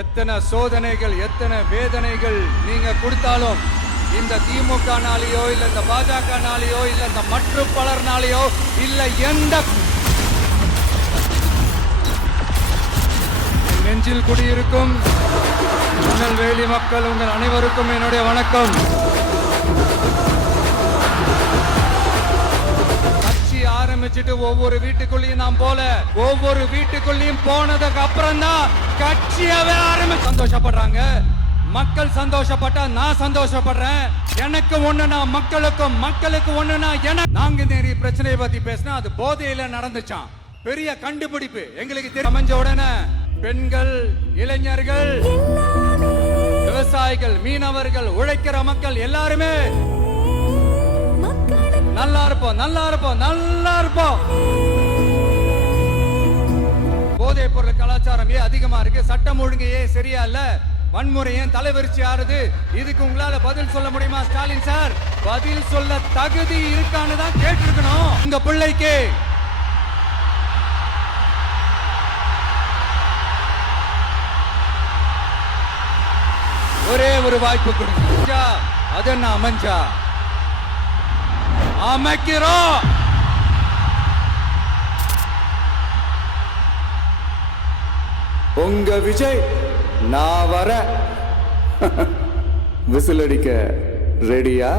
எத்தனை சோதனைகள் எத்தனை வேதனைகள் நீங்க கொடுத்தாலும் இந்த திமுகனாலேயோ இல்ல இந்த பாஜகனாலேயோ இல்ல இந்த மற்ற பலர்னாலேயோ இல்ல எந்த நெஞ்சில் குடியிருக்கும் திருநெல்வேலி மக்கள் உங்கள் அனைவருக்கும் என்னுடைய வணக்கம். கட்சி ஆரம்பிச்சுட்டு ஒவ்வொரு வீட்டுக்குள்ளேயும் நாம் போல ஒவ்வொரு வீட்டுக்குள்ளேயும் போனதுக்கு அப்புறம் தான் கட்சியவே ஆரம்பிச்சு சந்தோஷப்படுறாங்க. மக்கள் சந்தோஷப்பட்டா நான் சந்தோஷப்படுறேன். எனக்கு ஒண்ணுனா மக்களுக்கும் மக்களுக்கு ஒண்ணுனா எனக்கு. நாங்குநேரி பிரச்சனையை பத்தி பேசினா அது போதையில நடந்துச்சான். பெரிய கண்டுபிடிப்பு எங்களுக்கு அமைஞ்ச உடனே பெண்கள், இளைஞர்கள், விவசாயிகள், மீனவர்கள், உழைக்கிற மக்கள் எல்லாருமே நல்லா இருப்போம் நல்லா இருப்போம் நல்லா இருப்போம். போதைப் பொருள் கலாச்சாரம் ஏன் அதிகமா இருக்கு? சட்டம் ஒழுங்கு ஏன் சரியா இல்ல? வன்முறை ஏன் தலைவரிச்சு ஆறுது? இதுக்கு உங்களால பதில் சொல்ல முடியுமா ஸ்டாலின் சார்? பதில் சொல்ல தகுதி இருக்கான்னு தான் கேட்டிருக்கணும். உங்க பிள்ளைக்கு ஒரே ஒரு வாய்ப்பு கொடுங்க. அது என்ன அமைஞ்சா அமைக்கிறோம். உங்க விஜய் நான் வர விசில் அடிக்க ரெடியா?